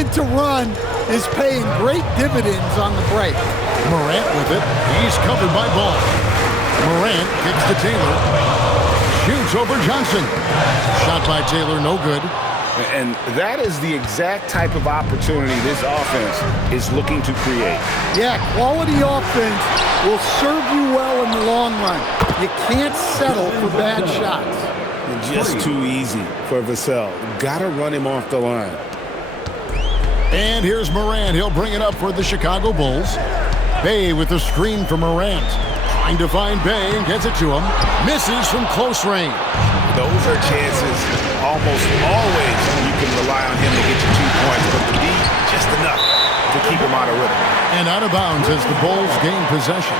wanted to run is paying great dividends on the break. Morant with it. He's covered by Ball. Morant kicks to Taylor. Shoots over Johnson. Shot by Taylor, no good. And that is the exact type of opportunity this offense is looking to create. Yeah, quality offense will serve you well in the long run. You can't settle for bad shots. Just too easy for Vassell. Got to run him off the line. And here's Morant. He'll bring it up for the Chicago Bulls. Bey with the screen for Morant. Trying to find Bey and gets it to him. Misses from close range. Those are chances almost always you can rely on him to get you 2 points, but to be just enough to keep him out of rhythm. And out of bounds as the Bulls gain possession.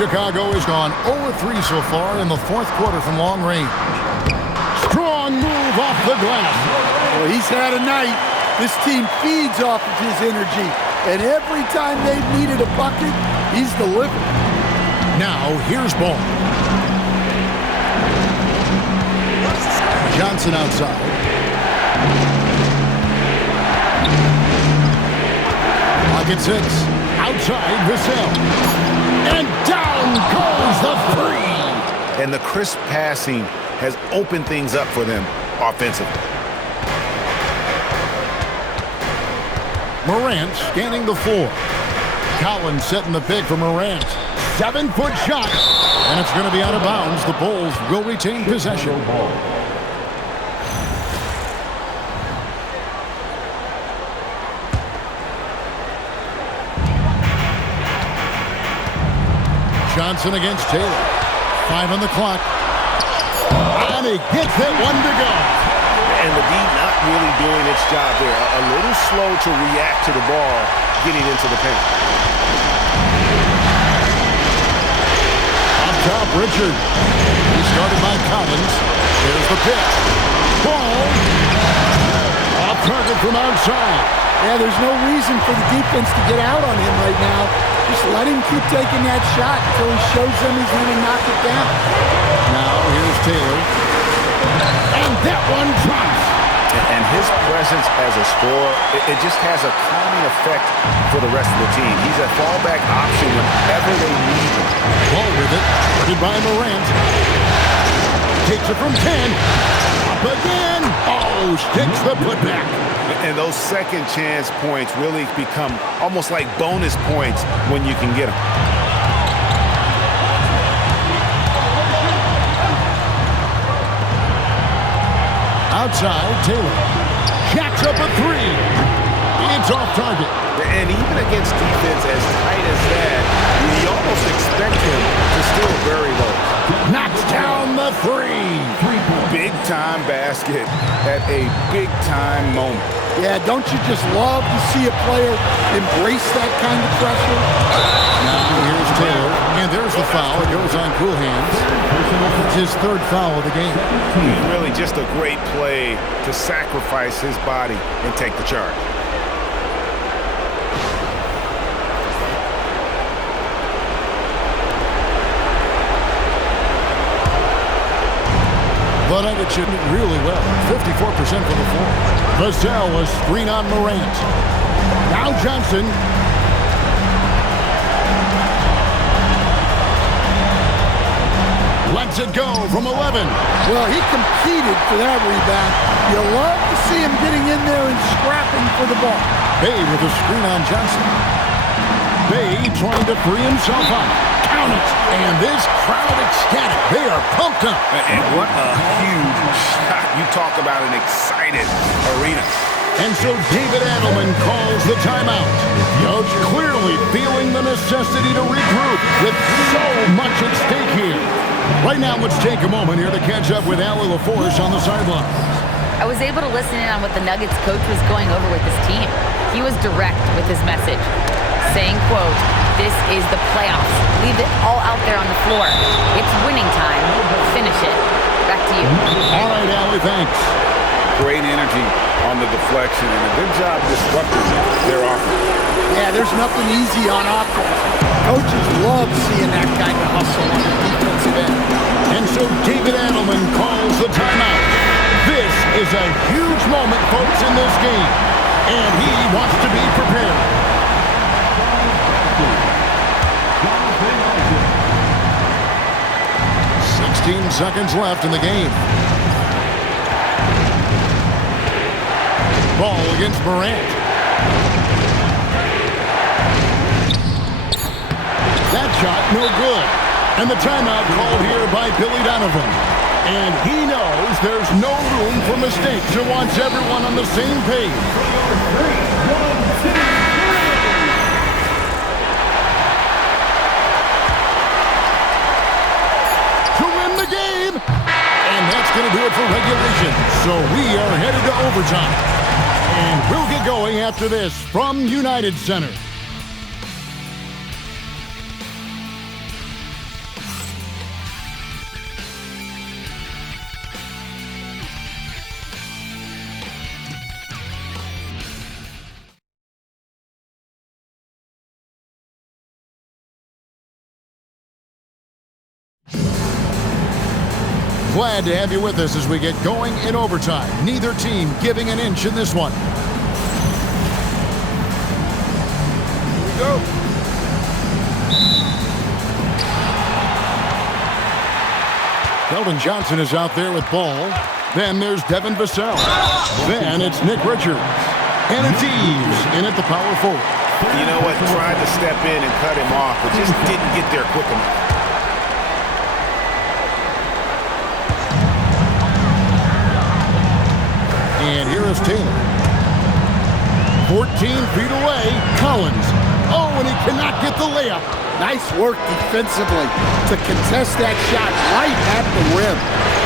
Chicago has gone 0-3 so far in the fourth quarter from long range. Strong move off the glass. Well, he's had a night. This team feeds off of his energy. And every time they've needed a bucket, he's delivered. Now, here's Ball. Johnson outside. Pocket 6. Outside, Vassell. And down goes the three. And the crisp passing has opened things up for them offensively. Morant scanning the floor. Collins setting the pick for Morant. 7-foot shot. And it's going to be out of bounds. The Bulls will retain possession. Johnson against Taylor. 5 on the clock. And he gets it, 1 to go. And the D not really doing its job there. A little slow to react to the ball getting into the paint. Up top, Richard. He started by Collins. There's the pitch. Ball. Off target from outside. Yeah, there's no reason for the defense to get out on him right now. Just let him keep taking that shot until he shows them he's going to knock it down. Now here's Taylor. And that one drops. And his presence as a scorer, it just has a calming effect for the rest of the team. He's a fallback option whenever they need him. Ball with it. Goodbye, Morant. Takes it from 10. Up again. Oh, sticks the putback. And those second chance points really become almost like bonus points when you can get them. Outside, Taylor. Jacks up a 3. It's off target. And even against defense as tight as that, you almost expect him to still bury those. Knocks down the 3. Big-time basket at a big-time moment. Yeah, don't you just love to see a player embrace that kind of pressure? Now here's Taylor, and there's the foul. It goes on cool hands. It's his 3rd foul of the game. Really just a great play to sacrifice his body and take the charge. The Nuggets shooting it really well. 54% for the floor. Vassell, a screen on Morant. Now Johnson. Lets it go from 11. Well, he competed for that rebound. You love to see him getting in there and scrapping for the ball. Bey with a screen on Johnson. Bey trying to free himself up. Count it. And this crowd ecstatic. They are pumped up. And what a huge shot. You talk about an excited arena. And so David Adelman calls the timeout. Coach clearly feeling the necessity to regroup with so much at stake here. Right now, let's take a moment here to catch up with Allie LaForce on the sideline. I was able to listen in on what the Nuggets coach was going over with his team. He was direct with his message, saying, quote, "This is the playoffs. Leave it all out there on the floor. It's winning time. Finish it." Back to you. All right, Allie, thanks. great energy on the deflection and a good job disrupting their offense. Yeah, there's nothing easy on offense. Coaches love seeing that kind of hustle on the defensive end. And so David Adelman calls the timeout. This is a huge moment, folks, in this game. And he wants to be prepared. 16 seconds left in the game. Ball against Morant. That shot, no good. And the timeout called here by Billy Donovan. And he knows there's no room for mistakes and wants everyone on the same page. To win the game! And that's going to do it for regulation. So we are headed to overtime. And we'll get going after this from United Center. Glad to have you with us as we get going in overtime. Neither team giving an inch in this one. Here we go. Keldon Johnson is out there with ball. Then there's Devin Vassell. Then it's Nick Richards. And it's Eves in at the power forward. You know what? Tried to step in and cut him off, but just didn't get there quick enough. And here is Taylor. 14 feet away, Collins. Oh, and he cannot get the layup. Nice work defensively to contest that shot right at the rim.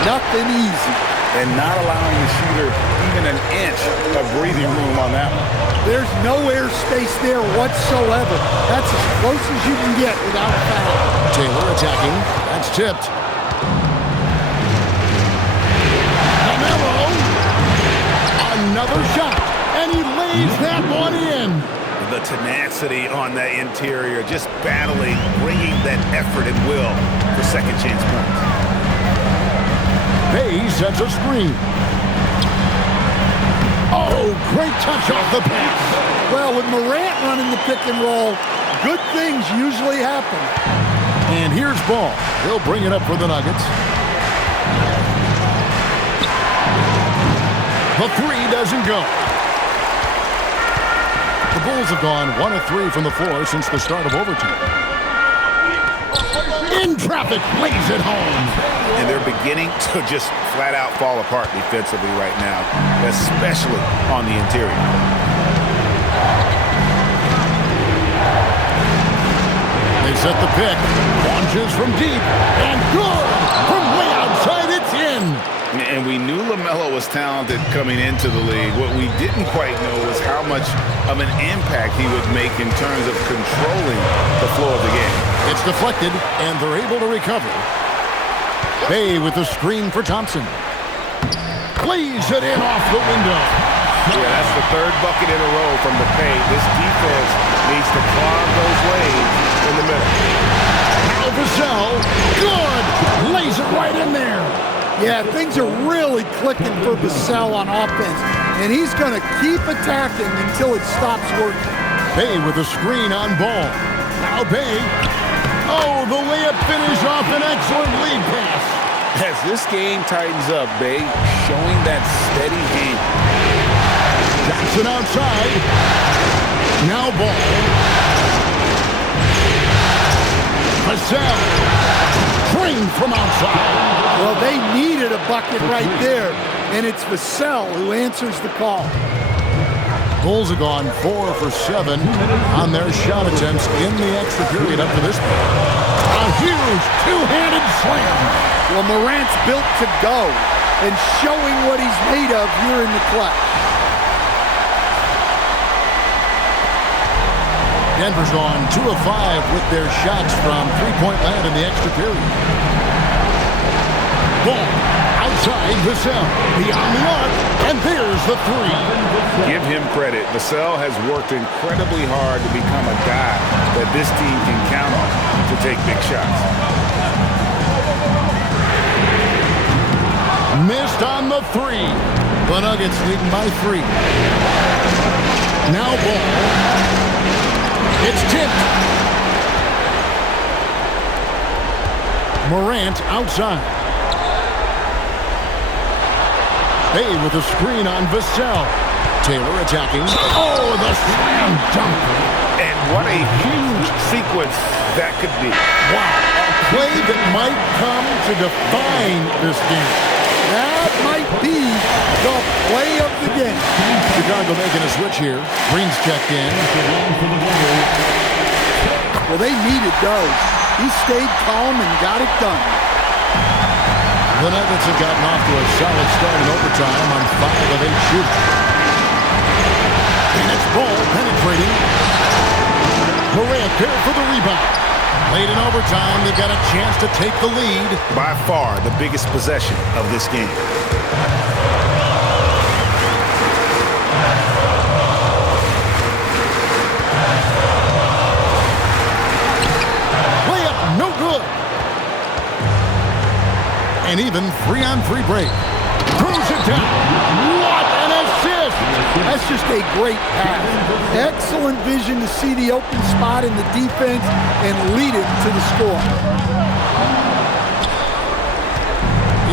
Nothing easy. And not allowing the shooter even an inch of breathing room on that one. There's no airspace there whatsoever. That's as close as you can get without a foul. Taylor attacking. That's tipped. Another shot, and he lays that one in. The tenacity on the interior, just battling, bringing that effort and will for second chance points. Bay sets a screen. Oh, great touch off the pass. Well, with Morant running the pick and roll, good things usually happen. And here's Ball. He'll bring it up for the Nuggets. The three doesn't go. The Bulls have gone 1 of 3 from the floor since the start of overtime. In traffic, lays it home. And they're beginning to just flat out fall apart defensively right now, especially on the interior. They set the pick. Launches from deep. And good! From way outside, it's in. And we knew LaMelo was talented coming into the league. What we didn't quite know was how much of an impact he would make in terms of controlling the flow of the game. It's deflected, and they're able to recover. Bay with the screen for Thompson. Plays it in off the window. Yeah, that's the third bucket in a row from the paint. This defense needs to clog those lanes in the middle. Now Vassell, good! Lays it right in there. Yeah, things are really clicking for Vassell on offense, and he's going to keep attacking until it stops working. Bay with a screen on Ball. Now Bay. Oh, the layup finish off an excellent lead pass. As this game tightens up, Bay showing that steady hand. Johnson outside. Now Ball. Vassell. Trained from outside. Well, they needed a bucket right there, and it's Vassell who answers the call. Bulls have gone 4 for 7 on their shot attempts in the extra period up to this point. A huge two-handed slam. Well, Morant's built to go and showing what he's made of here in the clutch. Denver's gone 2 of 5 with their shots from three-point land in the extra period. Ball outside Vassell. Beyond the arc, and there's the three. Give him credit. Vassell has worked incredibly hard to become a guy that this team can count on to take big shots. Missed on the three. The Nuggets leading by 3. Now ball. It's tipped. Morant outside. Hey, with a screen on Vassell. Taylor attacking. Oh, the slam dunk. And what a huge sequence that could be. Wow, a play that might come to define this game. That might be the play of the game. Chicago making a switch here. Green's checked in. Well, they needed those. He stayed calm and got it done. The Nuggets have gotten off to a solid start in overtime on 5 of 8 shooting. And it's ball penetrating. Morant there for the rebound. Late in overtime, they've got a chance to take the lead. By far the biggest possession of this game. Layup, no good. And even 3-on-3 break. Throws it down. What an assist! That's just a great pass. Excellent vision to see the open spot in the defense and lead it to the score.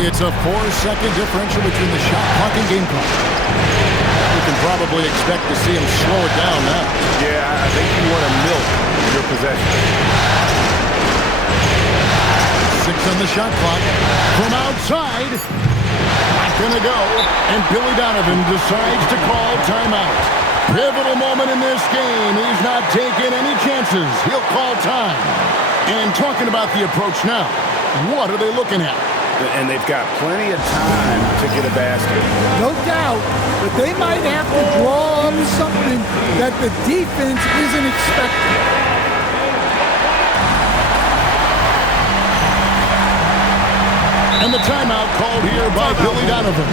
It's a 4-second differential between the shot clock and game clock. You can probably expect to see him slow it down now. Yeah, I think you want to milk your possession. 6 on the shot clock. From outside. Not gonna go. And Billy Donovan decides to call timeout. Pivotal moment in this game. He's not taking any chances. He'll call time. And talking about the approach now, what are they looking at? And they've got plenty of time to get a basket. No doubt, but they might have to draw up something that the defense isn't expecting. And the timeout called here by Billy Donovan.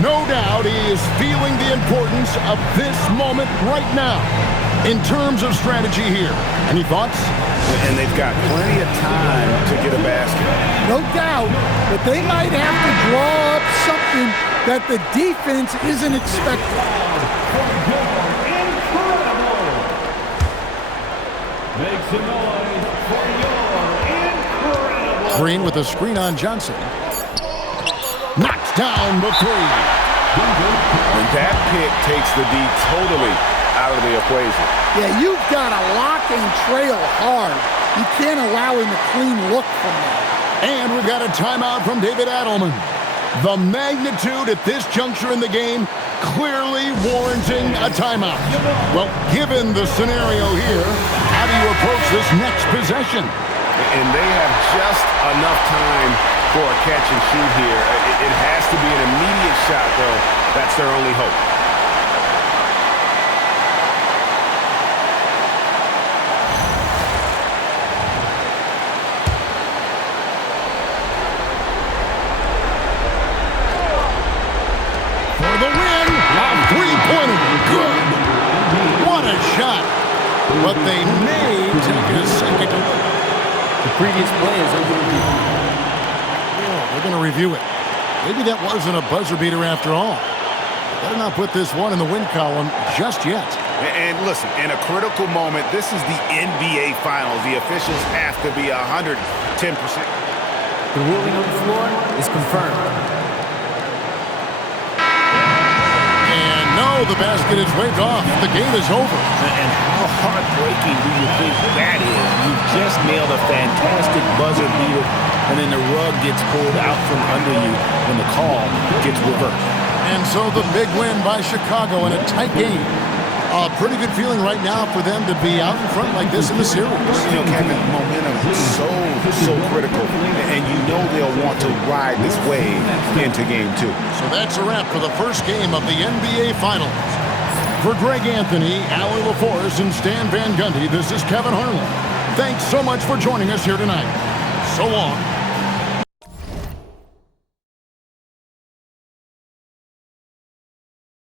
No doubt he is feeling the importance of this moment right now in terms of strategy here. Any thoughts? And they've got plenty of time to get a basket. No doubt, but they might have to draw up something that the defense isn't expecting. Make some noise for your incredible. Green with a screen on Johnson. Knocks down the three. And that pick takes the D totally out of the equation. Yeah, you've got to lock and trail hard. You can't allow him a clean look from that. And we've got a timeout from David Adelman. The magnitude at this juncture in the game clearly warranting a timeout. Well, given the scenario here, how do you approach this next possession? And they have just enough time for a catch and shoot here. It has to be an immediate shot, though. That's their only hope. For the win, a three-pointer. Good. What a shot. But they may take a second to look. The previous play is over. They're going to review it. Maybe that wasn't a buzzer beater after all. Better not put this one in the win column just yet. And listen, in a critical moment, this is the NBA Finals. The officials have to be 110%. The ruling on the floor is confirmed. And no, the basket is waved off. The game is over. And how heartbreaking do you think that is? You just nailed a fantastic buzzer beater, and then the rug gets pulled out from under you when the call gets reversed. And so the big win by Chicago in a tight game. A pretty good feeling right now for them to be out in front like this in the series. You know, Kevin, momentum is so critical, and you know they'll want to ride this wave into game 2. So that's a wrap for the first game of the NBA Finals. For Greg Anthony, Allie LaForce, and Stan Van Gundy, this is Kevin Harlan. Thanks so much for joining us here tonight. So long.